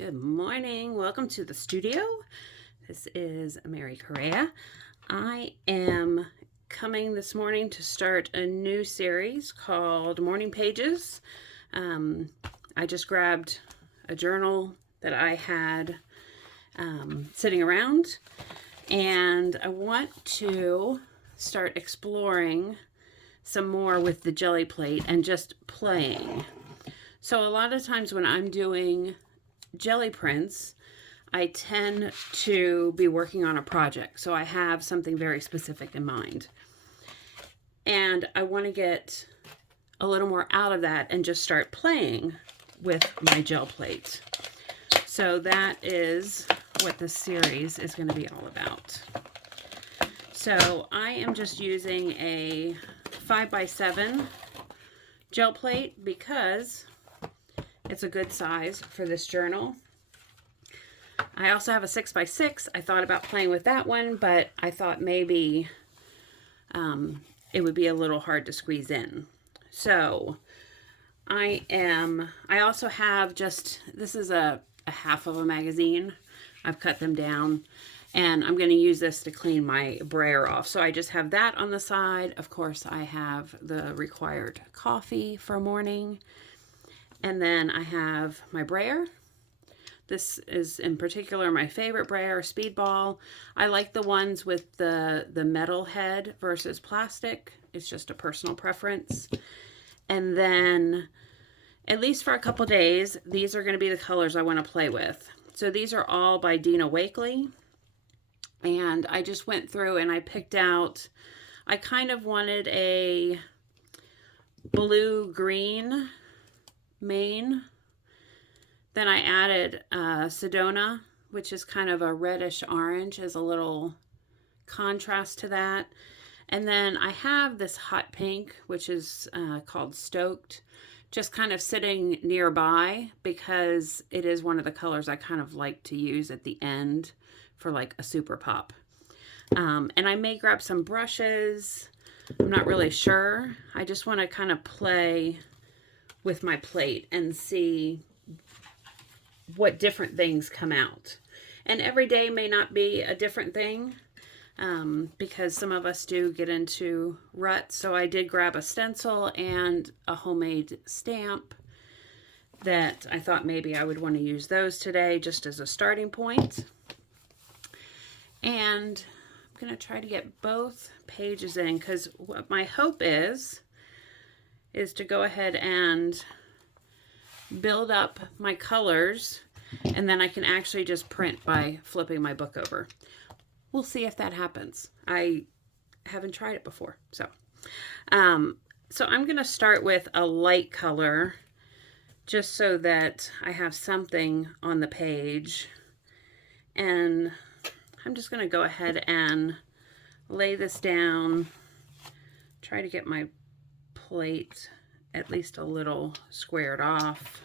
Good morning. Welcome to the studio. This is Mary Correa. I am coming this morning to start a new series called Morning Pages. I just grabbed a journal that I had sitting around, and I want to start exploring some more with the Gelli plate and just playing. So a lot of times when I'm doing Gelli prints, I tend to be working on a project. So I have something very specific in mind. And I want to get a little more out of that and just start playing with my gel plate. So that is what this series is going to be all about. So I am just using a 5x7 gel plate because it's a good size for this journal. I also have a 6x6. I thought about playing with that one, but I thought maybe it would be a little hard to squeeze in. So I also have this is a half of a magazine. I've cut them down, and I'm going to use this to clean my brayer off. So I just have that on the side. Of course, I have the required coffee for morning. And then I have my brayer. This is in particular my favorite brayer, Speedball. I like the ones with the metal head versus plastic. It's just a personal preference. And then, at least for a couple days, these are going to be the colors I want to play with. So these are all by Dina Wakley. And I just went through and I picked out, I kind of wanted a blue-green mane. Then I added Sedona, which is kind of a reddish orange as a little contrast to that. And then I have this hot pink, which is called Stoked, just kind of sitting nearby because it is one of the colors I kind of like to use at the end for like a super pop. And I may grab some brushes. I'm not really sure. I just want to kind of play with my plate and see what different things come out. And every day may not be a different thing because some of us do get into ruts. So I did grab a stencil and a homemade stamp that I thought maybe I would want to use those today just as a starting point. And I'm going to try to get both pages in because what my hope is to go ahead and build up my colors, and then I can actually just print by flipping my book over. We'll see if that happens. I haven't tried it before. So I'm going to start with a light color just so that I have something on the page. And I'm just going to go ahead and lay this down, try to get my plate at least a little squared off.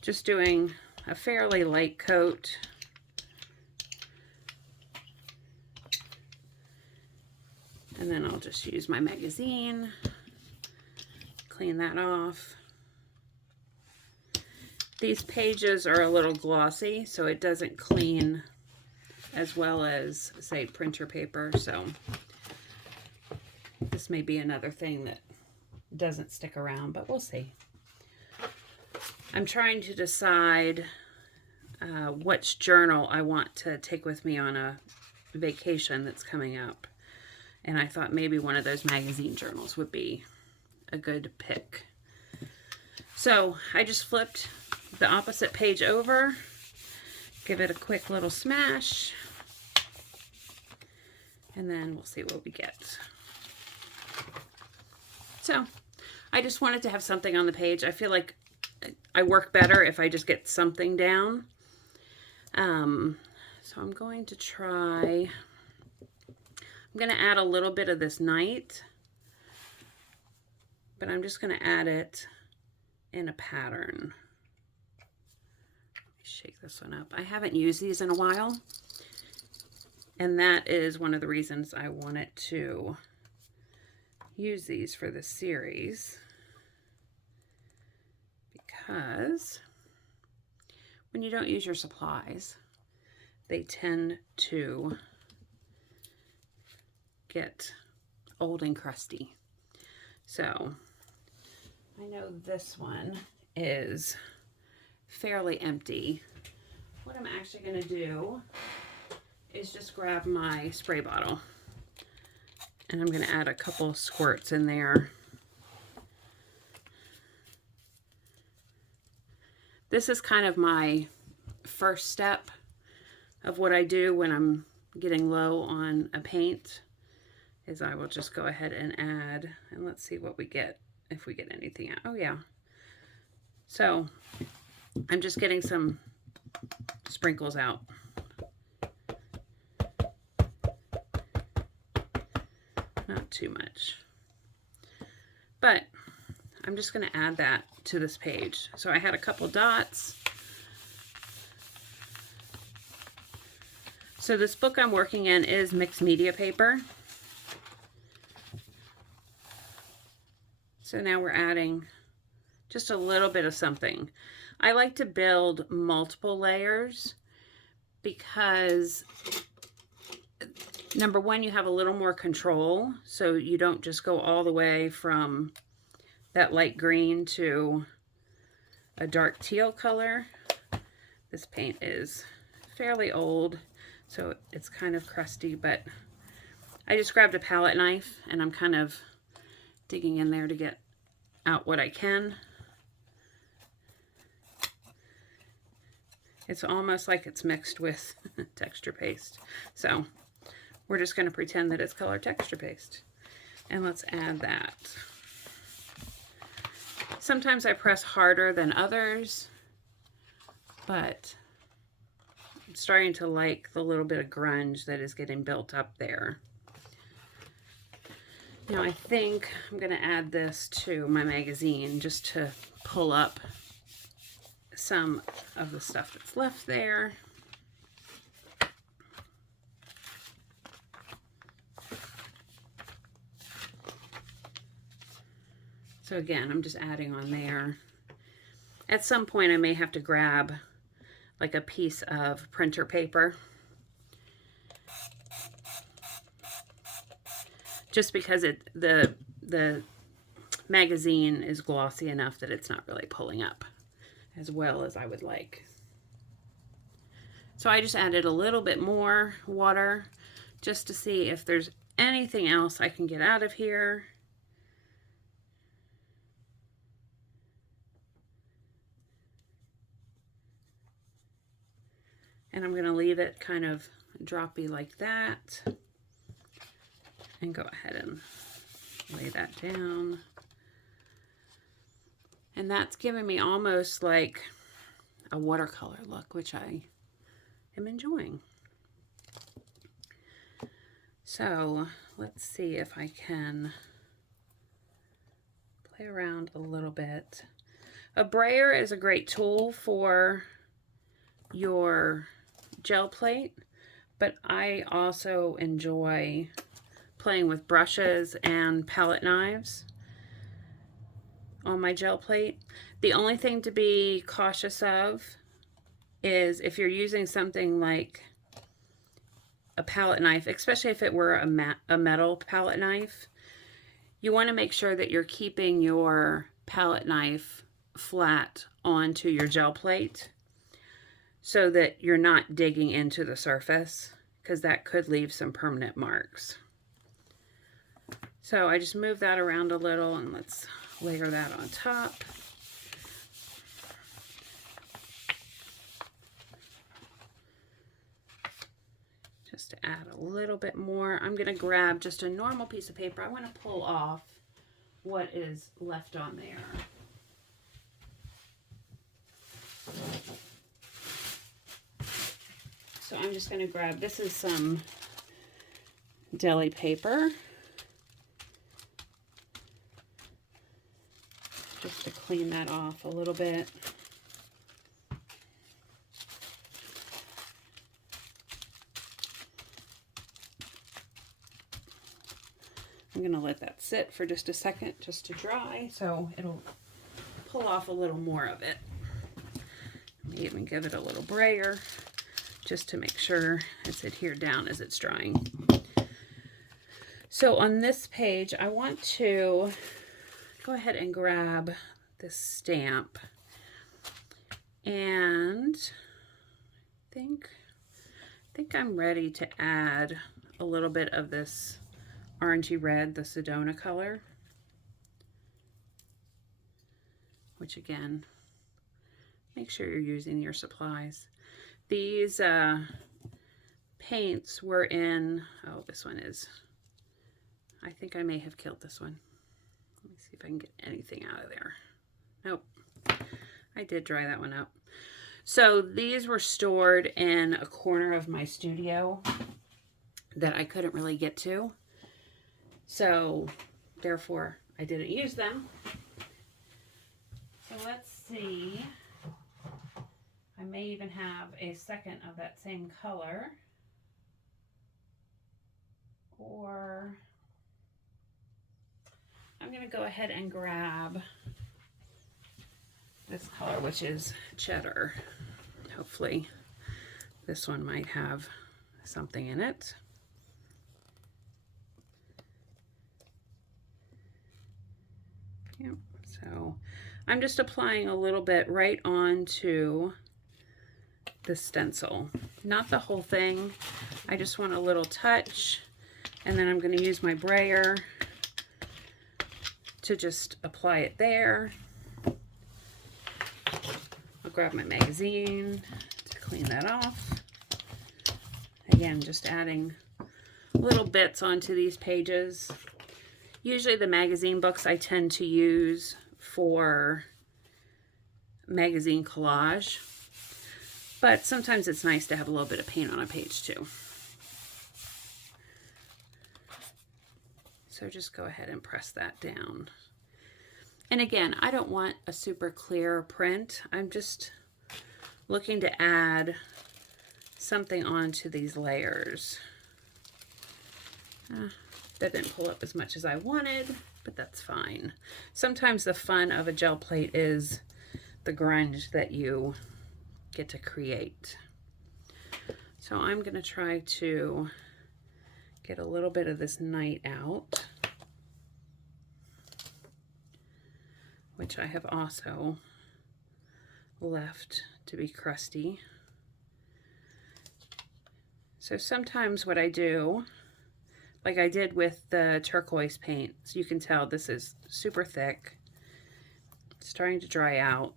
Just doing a fairly light coat. And then I'll just use my magazine, clean that off. These pages are a little glossy, so it doesn't clean as well as, say, printer paper. So this may be another thing that doesn't stick around, but we'll see. I'm trying to decide which journal I want to take with me on a vacation that's coming up. And I thought maybe one of those magazine journals would be a good pick. So I just flipped the opposite page over, give it a quick little smash, and then we'll see what we get. So I just wanted to have something on the page. I feel like I work better if I just get something down. So I'm going to try, I'm going to add a little bit of this night, but I'm just going to add it in a pattern. Shake this one up. I haven't used these in a while, and that is one of the reasons I wanted to use these for this series, because when you don't use your supplies, they tend to get old and crusty. So I know this one is fairly empty. What I'm actually going to do is just grab my spray bottle, and I'm going to add a couple squirts in there. This is kind of my first step of what I do when I'm getting low on a paint, is I will just go ahead and add, and let's see what we get, if we get anything out. Oh yeah. So I'm just getting some sprinkles out. Not too much. But I'm just going to add that to this page. So I had a couple dots. So this book I'm working in is mixed media paper. So now we're adding just a little bit of something. I like to build multiple layers because, number one, you have a little more control, so you don't just go all the way from that light green to a dark teal color. This paint is fairly old, so it's kind of crusty, but I just grabbed a palette knife and I'm kind of digging in there to get out what I can. It's almost like it's mixed with texture paste. So we're just going to pretend that it's color texture paste. And let's add that. Sometimes I press harder than others, but I'm starting to like the little bit of grunge that is getting built up there. Now I think I'm going to add this to my magazine just to pull up some of the stuff that's left there. So again, I'm just adding on there. At some point I may have to grab like a piece of printer paper, just because the magazine is glossy enough that it's not really pulling up as well as I would like. So I just added a little bit more water just to see if there's anything else I can get out of here. And I'm going to leave it kind of droppy like that and go ahead and lay that down. And that's giving me almost like a watercolor look, which I am enjoying. So let's see if I can play around a little bit. A brayer is a great tool for your gel plate, but I also enjoy playing with brushes and palette knives on my gel plate. The only thing to be cautious of is if you're using something like a palette knife, especially if it were a metal palette knife, you want to make sure that you're keeping your palette knife flat onto your gel plate so that you're not digging into the surface, because that could leave some permanent marks. So I just move that around a little and let's layer that on top. Just to add a little bit more, I'm going to grab just a normal piece of paper. I want to pull off what is left on there. So I'm just going to grab, this is some deli paper, just to clean that off a little bit. I'm going to let that sit for just a second just to dry, so it'll pull off a little more of it. Maybe even give it a little brayer just to make sure it's adhered down as it's drying. So on this page, I want to go ahead and grab this stamp, and I think I'm ready to add a little bit of this orangey red, the Sedona color, which again, make sure you're using your supplies. These paints were in, oh, this one is, I think I may have killed this one. Let me see if I can get anything out of there. Nope, I did dry that one up. So these were stored in a corner of my studio that I couldn't really get to. So therefore I didn't use them. So let's see. I may even have a second of that same color. Or I'm going to go ahead and grab this color, which is Cheddar. Hopefully this one might have something in it. Yep. So I'm just applying a little bit right onto the stencil. Not the whole thing. I just want a little touch. And then I'm going to use my brayer to just apply it there. I'll grab my magazine to clean that off. Again, just adding little bits onto these pages. Usually the magazine books I tend to use for magazine collage, but sometimes it's nice to have a little bit of paint on a page too. So just go ahead and press that down. And again, I don't want a super clear print. I'm just looking to add something onto these layers. That didn't pull up as much as I wanted, but that's fine. Sometimes the fun of a gel plate is the grunge that you get to create. So I'm going to try to get a little bit of this night out, which I have also left to be crusty. So sometimes what I do, like I did with the turquoise paint, so you can tell this is super thick. It's starting to dry out.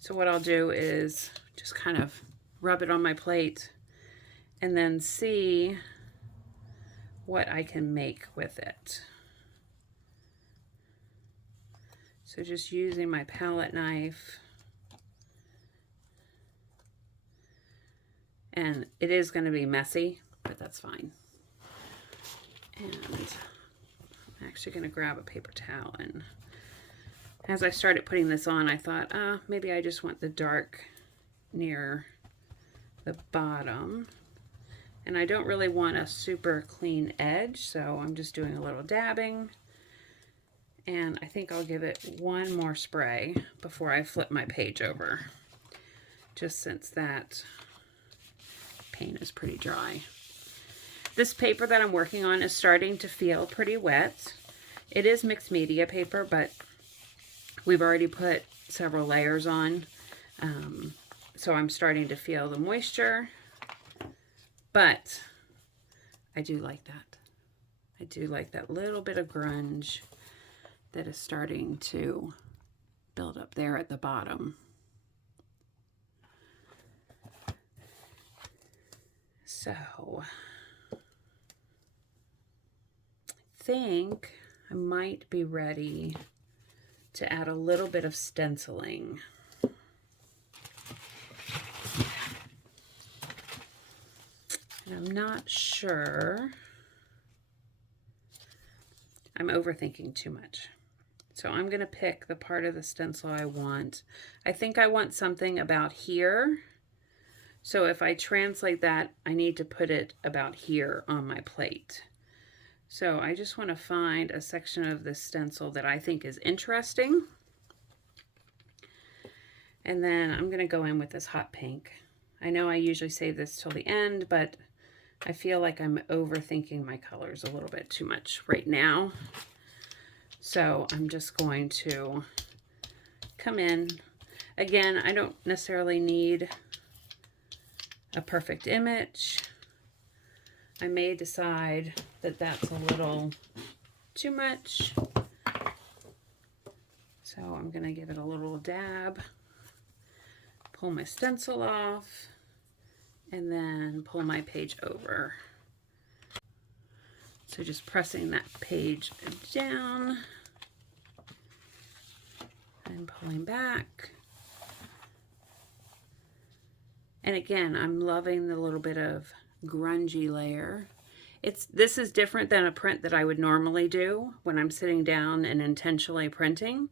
So what I'll do is just kind of rub it on my plate and then see what I can make with it. So just using my palette knife, and it is going to be messy, but that's fine. And I'm actually going to grab a paper towel, and as I started putting this on, I thought, maybe I just want the dark near the bottom. And I don't really want a super clean edge, so I'm just doing a little dabbing. And I think I'll give it one more spray before I flip my page over, just since that paint is pretty dry. This paper that I'm working on is starting to feel pretty wet. It is mixed media paper, but we've already put several layers on, so I'm starting to feel the moisture. But I do like that. I do like that little bit of grunge that is starting to build up there at the bottom. So I think I might be ready to add a little bit of stenciling. I'm not sure. I'm overthinking too much. So I'm going to pick the part of the stencil I want. I think I want something about here. So if I translate that, I need to put it about here on my plate. So I just want to find a section of the stencil that I think is interesting. And then I'm going to go in with this hot pink. I know I usually save this till the end, but I feel like I'm overthinking my colors a little bit too much right now. So I'm just going to come in. Again, I don't necessarily need a perfect image. I may decide that that's a little too much. So I'm going to give it a little dab, pull my stencil off, and then pull my page over. So just pressing that page down and pulling back. And again, I'm loving the little bit of grungy layer. This is different than a print that I would normally do when I'm sitting down and intentionally printing.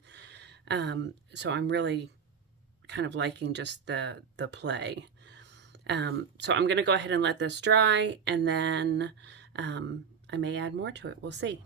So I'm really kind of liking just the play. So I'm going to go ahead and let this dry, and then I may add more to it. We'll see.